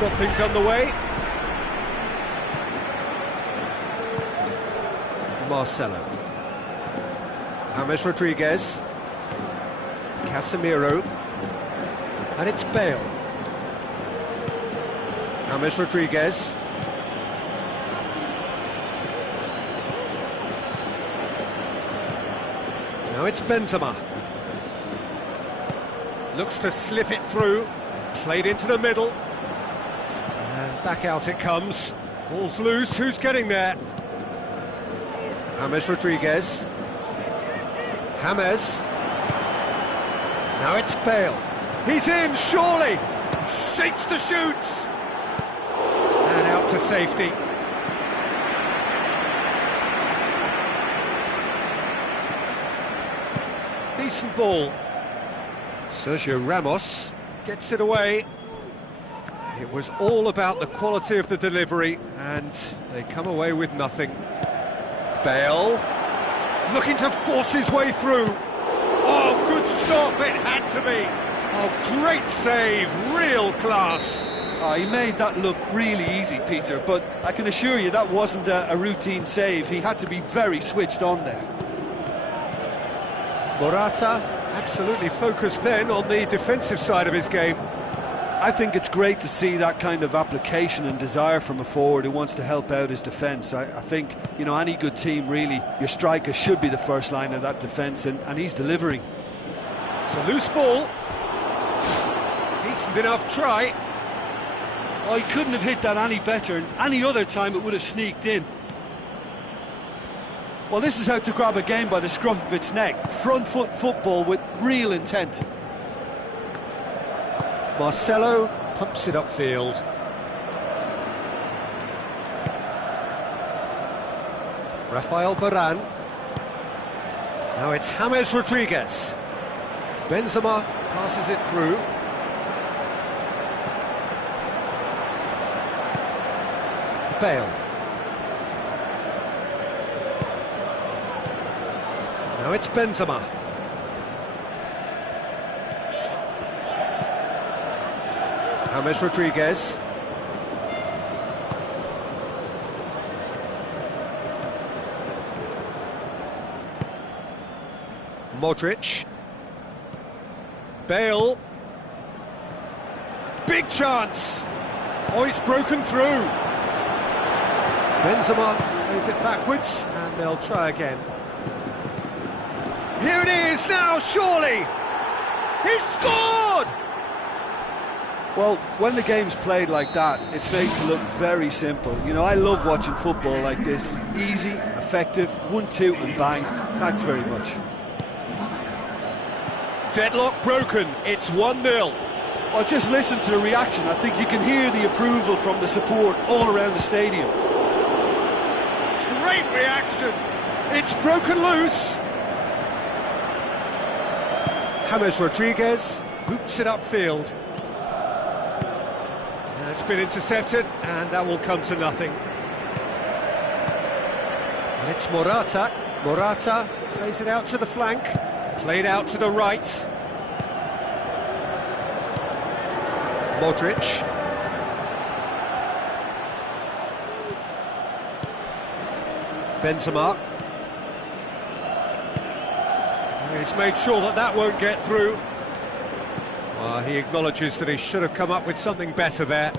got things underway. Marcelo. James Rodriguez. Casemiro. And it's Bale. James Rodriguez. Now it's Benzema. Looks to slip it through. Played into the middle. And back out it comes. Ball's loose. Who's getting there? James Rodriguez. James. Now it's Bale. He's in, surely! Shapes the shoots! And out to safety. Decent ball. Sergio Ramos gets it away. It was all about the quality of the delivery, and they come away with nothing. Bale, looking to force his way through. Oh, good stop, it had to be. Oh, great save, real class. Oh, he made that look really easy, Peter, but I can assure you that wasn't a routine save. He had to be very switched on there. Morata, absolutely focused then on the defensive side of his game. I think it's great to see that kind of application and desire from a forward who wants to help out his defence. I think, you know, any good team, really, your striker should be the first line of that defence, and he's delivering. It's a loose ball. Decent enough try. Oh, he couldn't have hit that any better, and any other time it would have sneaked in. Well, this is how to grab a game by the scruff of its neck. Front foot football with real intent. Marcelo pumps it upfield. Rafael Varane. Now it's James Rodriguez. Benzema passes it through. Bale. Now it's Benzema. James Rodriguez. Modric. Bale. Big chance. Oh, he's broken through. Benzema plays it backwards, and they'll try again. Here it is now, surely! He's scored! Well, when the game's played like that, it's made to look very simple. You know, I love watching football like this. Easy, effective, 1-2 and bang. Thanks very much. Deadlock broken, it's 1-0. Well, just listen to the reaction. I think you can hear the approval from the support all around the stadium. Great reaction! It's broken loose! James Rodriguez boots it upfield. It's been intercepted, and that will come to nothing. And it's Morata. Morata plays it out to the flank. Played out to the right. Modric. Benzema. He's made sure that that won't get through. Well, he acknowledges that he should have come up with something better there.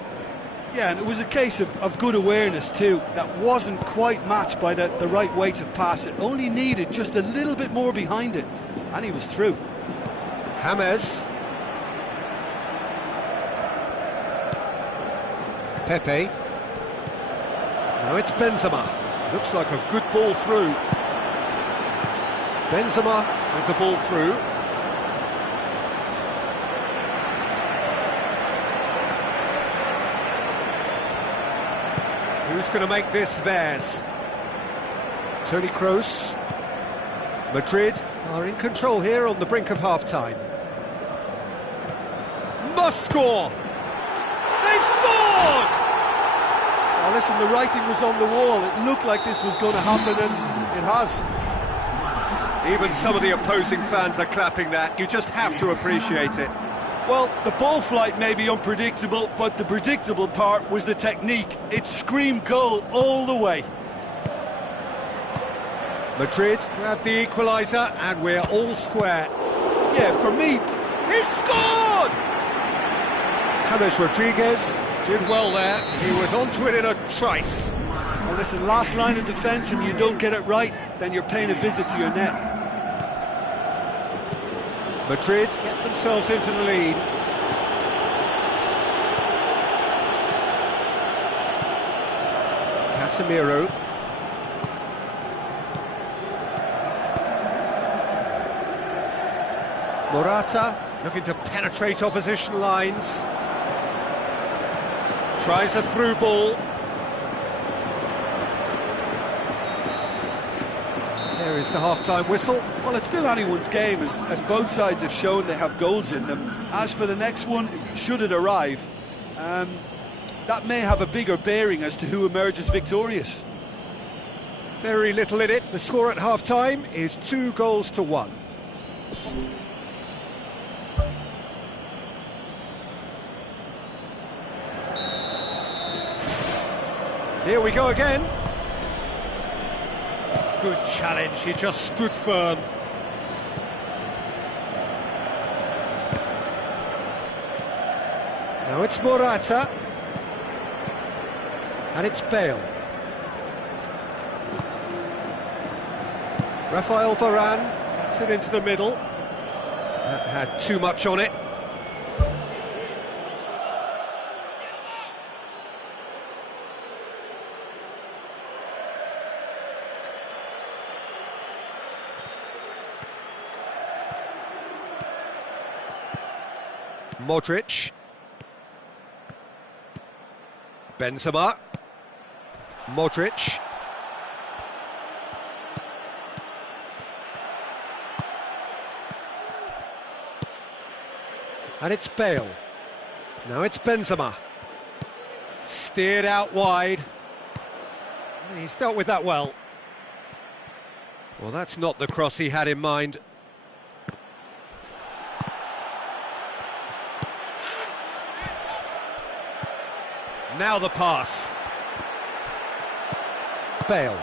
Yeah, and it was a case of good awareness too. That wasn't quite matched by the right weight of pass. It only needed just a little bit more behind it, and he was through. James. Pepe. Now it's Benzema. Looks like a good ball through. Benzema with the ball through. Who's going to make this theirs? Toni Kroos. Madrid are in control here on the brink of half-time. Must score! They've scored! Oh, listen, the writing was on the wall. It looked like this was going to happen, and it has. Even some of the opposing fans are clapping that. You just have to appreciate it. Well, the ball flight may be unpredictable, but the predictable part was the technique. It screamed goal all the way. Madrid grabbed the equaliser, and we're all square. Yeah, for me... He scored! James Rodriguez did well there. He was onto it in a trice. Well, listen, last line of defence, and you don't get it right, then you're paying a visit to your net. Madrid get themselves into the lead. Casemiro. Morata looking to penetrate opposition lines. Tries a through ball. There is the half-time whistle. Well, it's still anyone's game, as both sides have shown they have goals in them. As for the next one, should it arrive, that may have a bigger bearing as to who emerges victorious. Very little in it. The score at half-time is 2-1. Here we go again. Good challenge, he just stood firm. Now it's Morata. And it's Bale. Rafael Varane gets it into the middle. That had too much on it. Modric. Benzema. Modric. And it's Bale. Now it's Benzema. Steered out wide. He's dealt with that well. Well, that's not the cross he had in mind. Now the pass. Bale,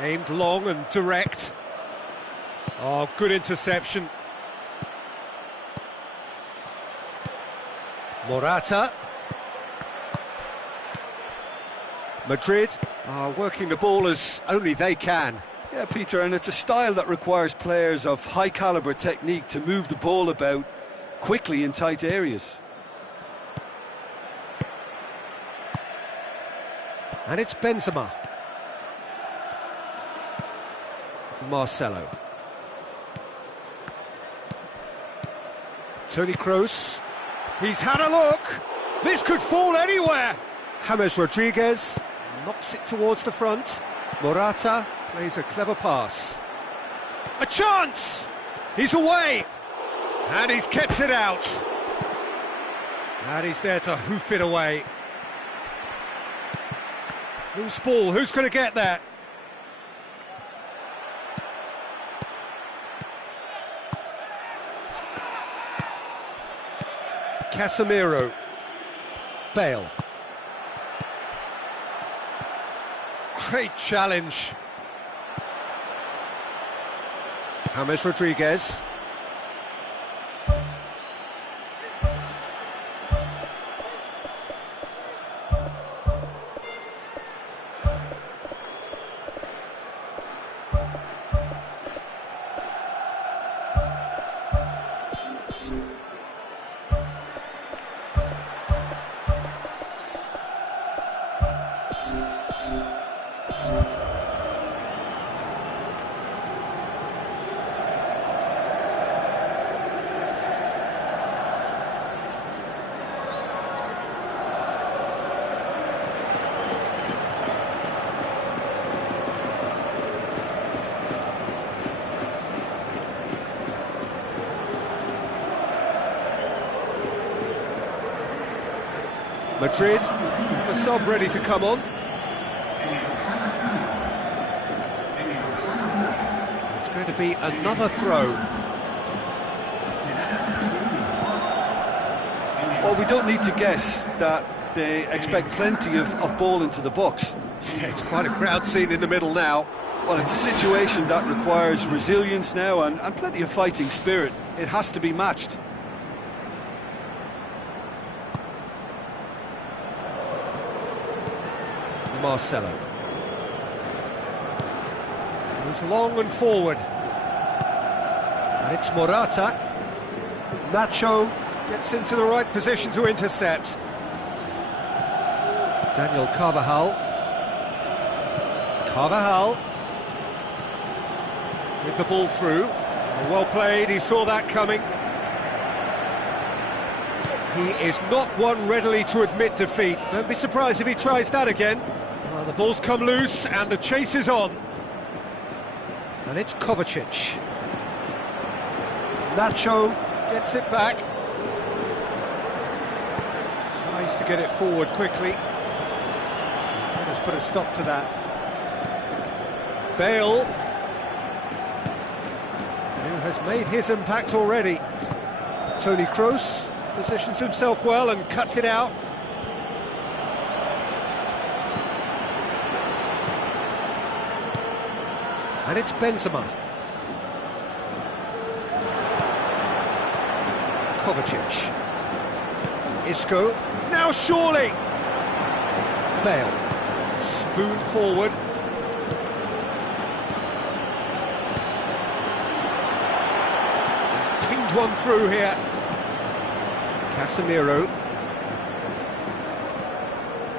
aimed long and direct. Oh, good interception. Morata. Madrid are working the ball as only they can. Yeah, Peter, and it's a style that requires players of high-caliber technique to move the ball about quickly in tight areas. And it's Benzema. Marcelo. Toni Kroos. He's had a look. This could fall anywhere. James Rodriguez knocks it towards the front. Morata plays a clever pass. A chance! He's away. And he's kept it out. And he's there to hoof it away. Loose ball, who's going to get that? Casemiro. Bale. Great challenge. James Rodriguez. Madrid, the sub ready to come on. It's going to be another throw. don't need to guess that they expect plenty of ball into the box. Yeah, it's quite a crowd scene in the middle now. Well, it's a situation that requires resilience now and plenty of fighting spirit. It has to be matched. Marcelo goes long and forward, and it's Morata. Nacho gets into the right position to intercept. Daniel Carvajal with the ball through. Well played, he saw that coming. He is not one readily to admit defeat. Don't be surprised if he tries that again. Well, the ball's come loose and the chase is on. And it's Kovacic. Nacho gets it back. Tries to get it forward quickly. Let us put a stop to that. Bale, who has made his impact already. Toni Kroos positions himself well and cuts it out. And it's Benzema. Kovacic. Isco. Now surely! Bale. Spoon forward. He's pinged one through here. Casemiro.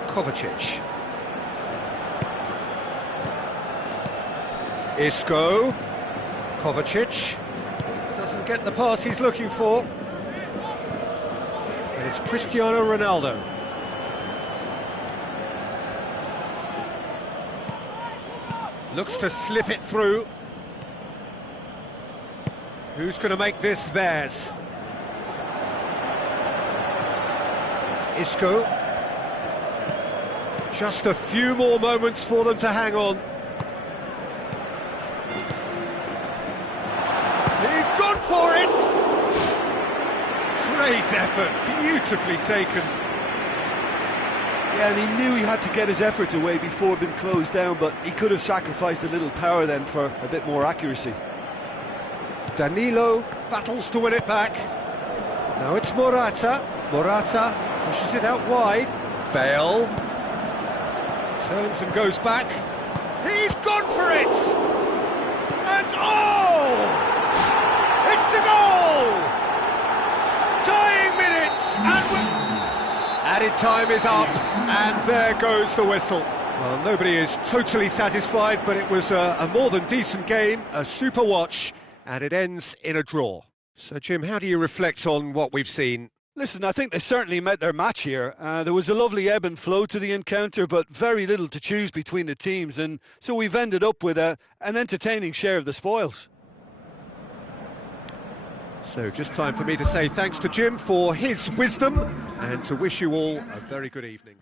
Kovacic. Isco. Kovacic. Doesn't get the pass he's looking for. And it's Cristiano Ronaldo. Looks to slip it through. Who's going to make this theirs? Isco. Just a few more moments for them to hang on. He's gone for it! Great effort, beautifully taken. Yeah, and he knew he had to get his efforts away before being closed down, but he could have sacrificed a little power then for a bit more accuracy. Danilo battles to win it back. Now it's Morata. Morata pushes it out wide. Bale turns and goes back. He's gone for it! And oh! It's a goal! Tying minutes, and added time is up, and there goes the whistle. Well, nobody is totally satisfied, but it was a more than decent game, a super watch, and it ends in a draw. So, Jim, how do you reflect on what we've seen? Listen, I think they certainly met their match here. There was a lovely ebb and flow to the encounter, but very little to choose between the teams, and so we've ended up with an entertaining share of the spoils. So just time for me to say thanks to Jim for his wisdom and to wish you all a very good evening.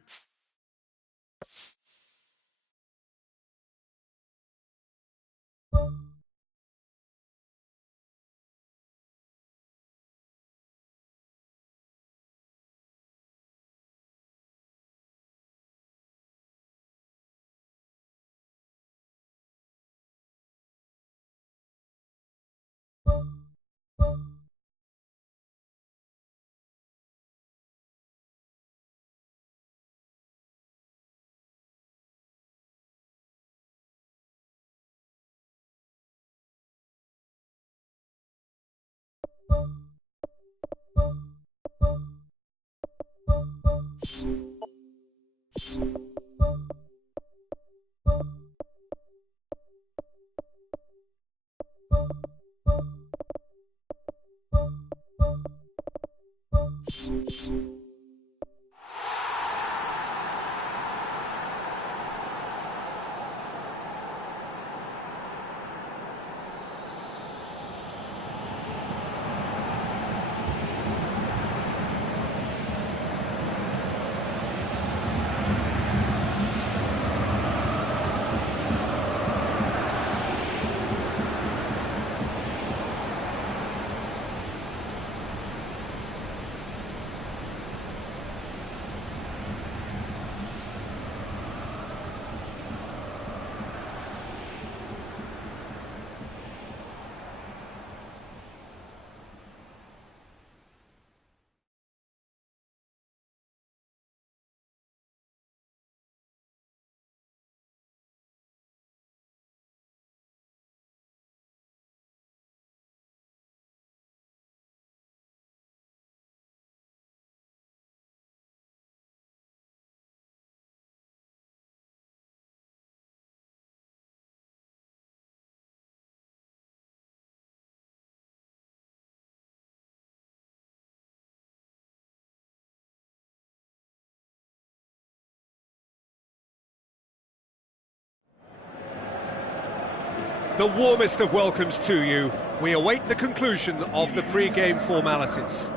the warmest of welcomes to you. We await the conclusion of the pre-game formalities.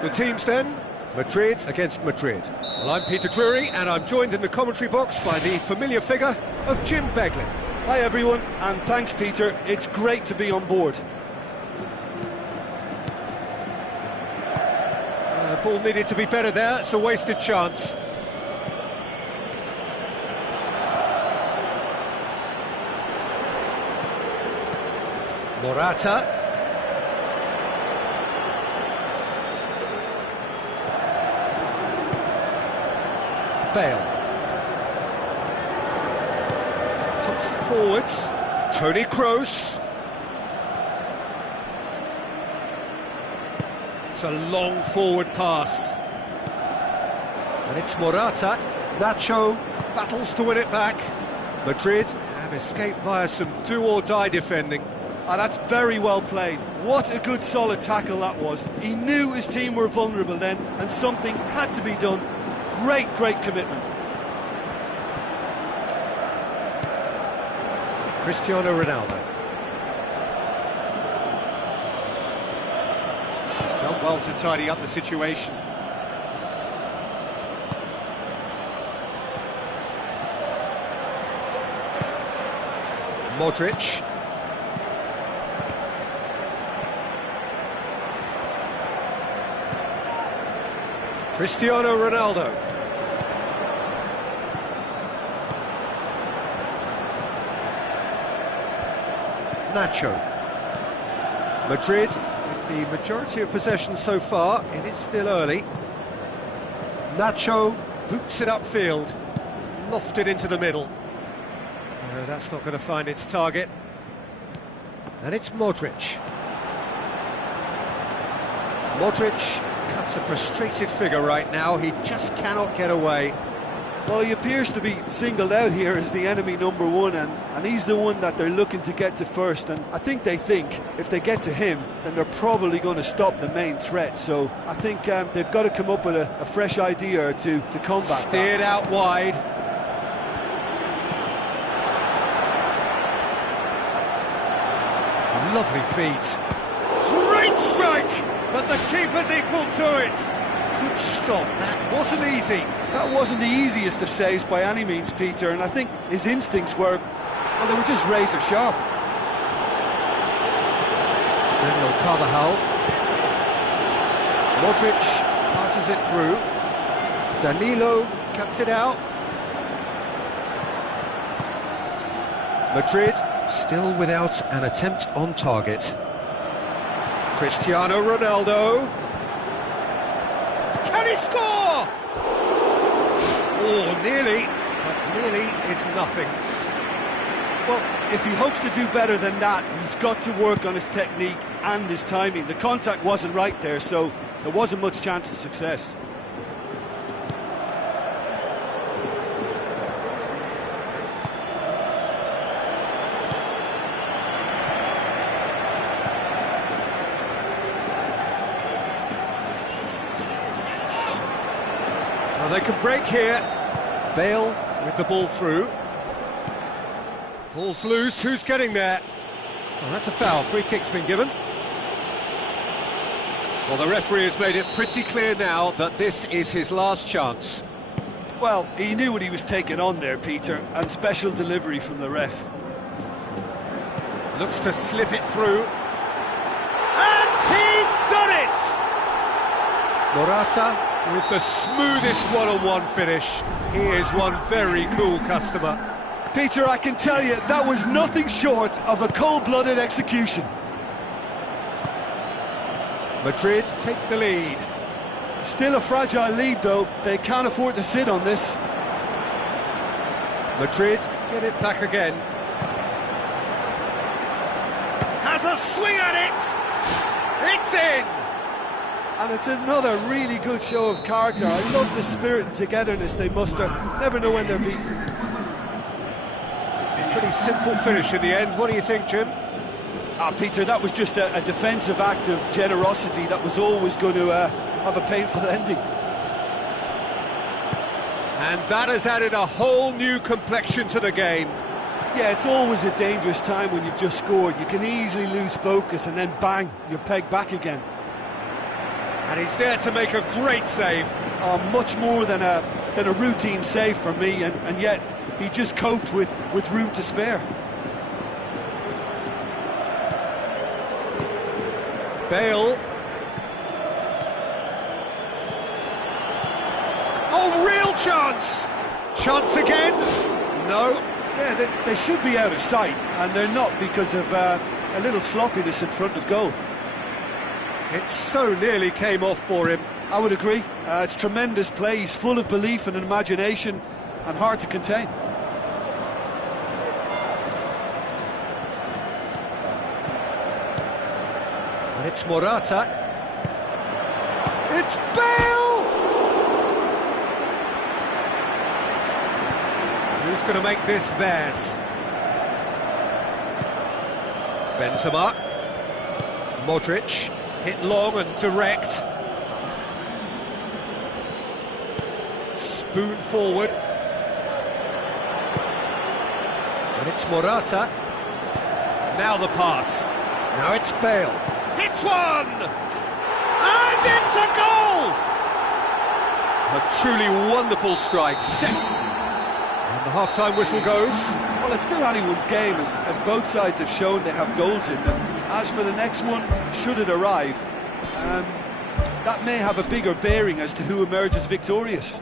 The teams then, Madrid against Madrid. Well, I'm Peter Drury, and I'm joined in the commentary box by the familiar figure of Jim Beglin. Hi everyone, and thanks Peter, it's great to be on board. Ball needed to be better there, it's a wasted chance. Morata. Bale. Pumps it forwards. Toni Kroos. It's a long forward pass. And it's Morata. Nacho battles to win it back. Madrid have escaped via some do-or-die defending. And that's very well played. What a good solid tackle that was. He knew his team were vulnerable then, and something had to be done. Great commitment. Cristiano Ronaldo. He's done well to tidy up the situation. Modric. Cristiano Ronaldo. Nacho. Madrid, with the majority of possession so far, it is still early. Nacho boots it upfield, lofted into the middle. No, that's not going to find its target. And it's Modric. Modric cuts a frustrated figure right now, he just cannot get away. Well, he appears to be singled out here as the enemy number one, and he's the one that they're looking to get to first, and I think they think if they get to him, then they're probably going to stop the main threat, so I think they've got to come up with a fresh idea or two to combat Steered that. out wide. Lovely feet. Great strike! But the keeper's equal to it. Good stop, that wasn't easy. That wasn't the easiest of saves by any means, Peter, and I think his instincts were, well, they were just razor sharp. Daniel Carvajal. Modric passes it through. Danilo cuts it out. Madrid still without an attempt on target. Cristiano Ronaldo. Can he score? Oh, nearly, but nearly is nothing. Well, if he hopes to do better than that, he's got to work on his technique and his timing. The contact wasn't right there, so there wasn't much chance of success. Well, they can break here. Bale with the ball through. Ball's loose, who's getting there? Well, that's a foul, free kick's been given. Well, the referee has made it pretty clear now that this is his last chance. Well, he knew what he was taking on there, Peter, and special delivery from the ref. Looks to slip it through. And he's done it! Morata with the smoothest one-on-one finish. He is one very cool customer. Peter, I can tell you, that was nothing short of a cold-blooded execution. Madrid take the lead. Still a fragile lead, though. They can't afford to sit on this. Madrid get it back again. Has a swing at it! It's in! And it's another really good show of character. I love the spirit and togetherness they muster. Never know when they're beaten. Pretty simple finish in the end. What do you think, Jim? Peter, that was just a defensive act of generosity that was always going to have a painful ending. And that has added a whole new complexion to the game. Yeah, it's always a dangerous time when you've just scored. You can easily lose focus and then bang, you're pegged back again. And he's there to make a great save. Oh, much more than a routine save for me, and yet he just coped with room to spare. Bale. Oh, real chance! Chance again? No. Yeah, they should be out of sight, and they're not because of a little sloppiness in front of goal. It so nearly came off for him. I would agree. It's tremendous play. He's full of belief and imagination, and hard to contain. And it's Morata. It's Bale! Who's going to make this theirs? Benzema. Modric. Hit long and direct. Spoon forward. And it's Morata. Now the pass. Now it's Bale. Hits one! And it's a goal! A truly wonderful strike. And the half-time whistle goes. Well, it's still anyone's game, as both sides have shown they have goals in them. As for the next one, should it arrive, that may have a bigger bearing as to who emerges victorious.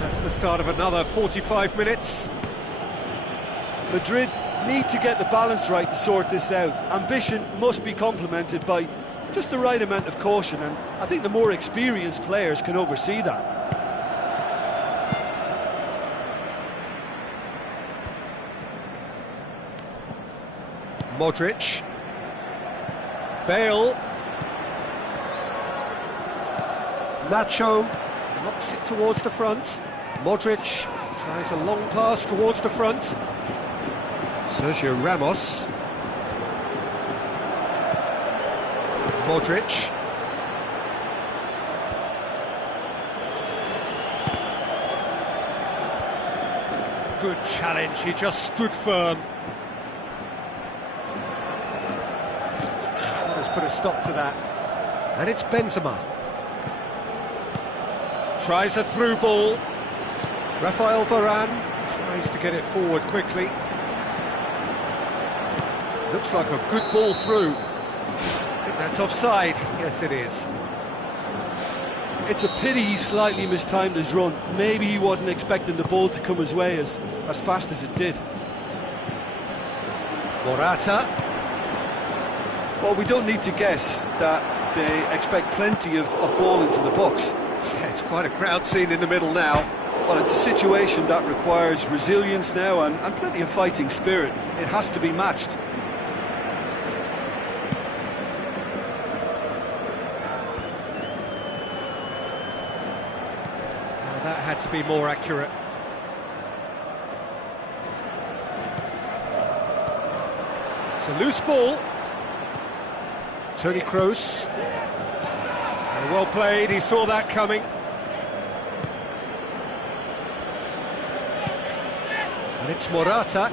That's the start of another 45 minutes. Madrid need to get the balance right to sort this out. Ambition must be complemented by just the right amount of caution, and I think the more experienced players can oversee that. Modric. Bale. Nacho knocks it towards the front. Modric tries a long pass towards the front. Sergio Ramos. Modric. Good challenge, he just stood firm. That has put a stop to that. And it's Benzema. Tries a through ball. Rafael Varane tries to get it forward quickly. Looks like a good ball through. I think that's offside. Yes, it is. It's a pity he slightly mistimed his run. Maybe he wasn't expecting the ball to come his way as fast as it did. Morata. Well, we don't need to guess that they expect plenty of ball into the box. Yeah, it's quite a crowd scene in the middle now. Well, it's a situation that requires resilience now and plenty of fighting spirit. It has to be matched. That had to be more accurate. It's a loose ball. Toni Kroos. Well played, he saw that coming. And it's Morata.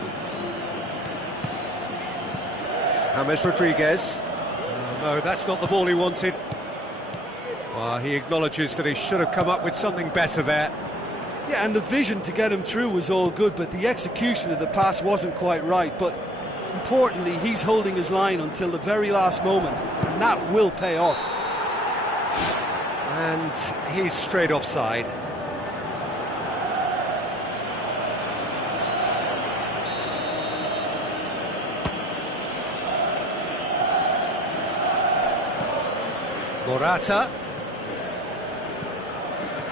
James Rodriguez. Oh, no, that's not the ball he wanted. Well, he acknowledges that he should have come up with something better there. Yeah, and the vision to get him through was all good, but the execution of the pass wasn't quite right. But importantly, he's holding his line until the very last moment, and that will pay off. And he's straight offside. Morata.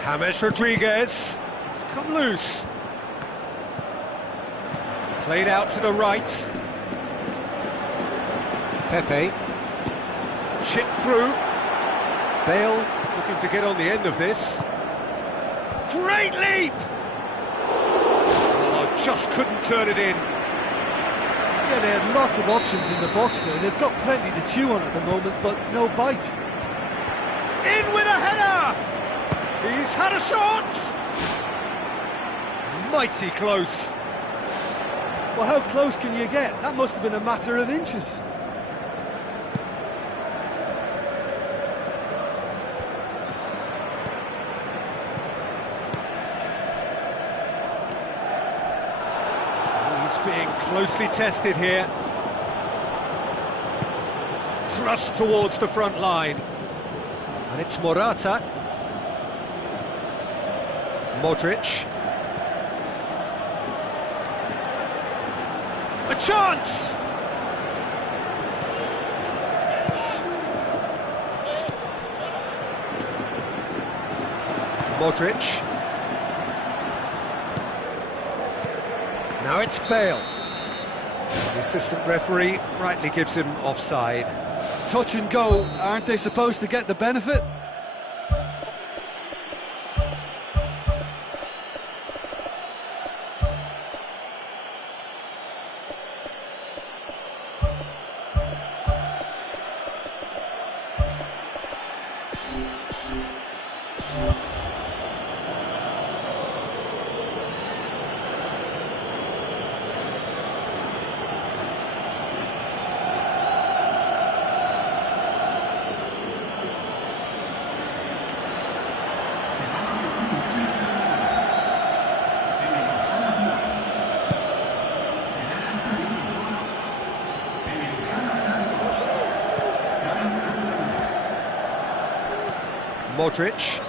James Rodriguez. It's come loose. Played out to the right. Pepe. Chipped through. Bale looking to get on the end of this. Great leap! Oh, just couldn't turn it in. Yeah, they had lots of options in the box there. They've got plenty to chew on at the moment, but no bite. In with a header! He's had a shot! Mighty close. Well, how close can you get? That must have been a matter of inches. He's being closely tested here. Thrust towards the front line. And it's Morata. Modric. A chance! Modric. Now it's Bale. The assistant referee rightly gives him offside. Touch and go, aren't they supposed to get the benefit? Modric.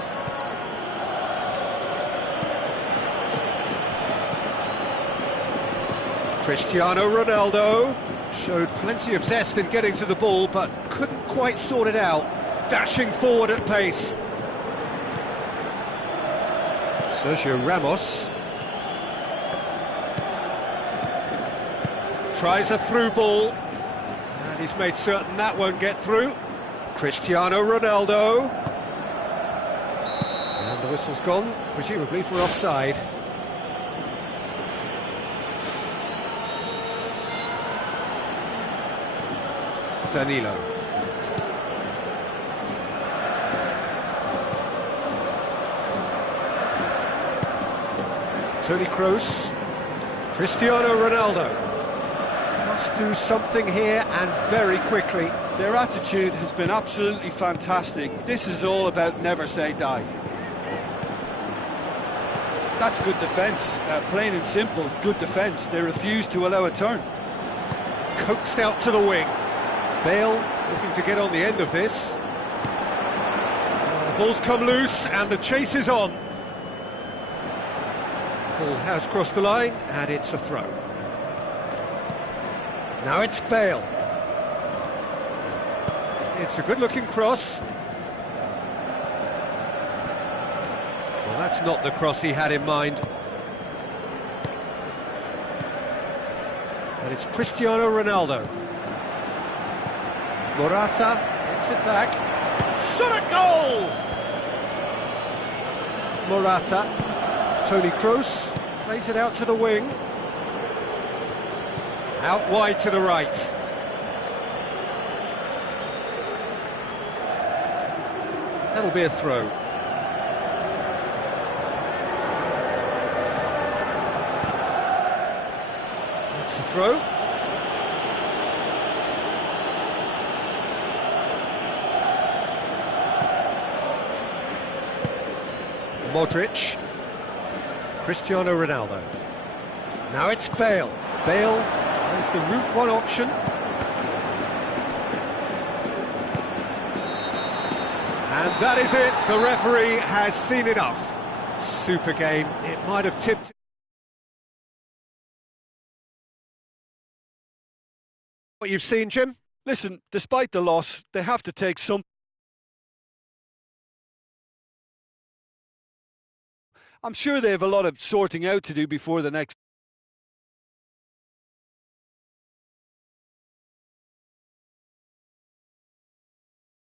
Cristiano Ronaldo showed plenty of zest in getting to the ball, but couldn't quite sort it out. Dashing forward at pace. Sergio Ramos. Tries a through ball. And he's made certain that won't get through. Cristiano Ronaldo. And the whistle's gone, presumably for offside. Danilo. Toni Kroos. Cristiano Ronaldo. Must do something here and very quickly. Their attitude has been absolutely fantastic. This is all about never say die. That's good defence, plain and simple, good defence. They refuse to allow a turn. Coaxed out to the wing. Bale looking to get on the end of this. The ball's come loose and the chase is on. Ball has crossed the line and it's a throw. Now it's Bale. It's a good-looking cross. Well, that's not the cross he had in mind. And it's Cristiano Ronaldo. Morata gets it back. Shot at goal! Morata. Toni Kroos plays it out to the wing. Out wide to the right. That'll be a throw. That's the throw. Modric. Cristiano Ronaldo. Now it's Bale. Bale tries the route one option. And that is it. The referee has seen enough. Super game. It might have tipped. What you've seen, Jim? Listen, despite the loss, they have to take some. I'm sure they have a lot of sorting out to do before the next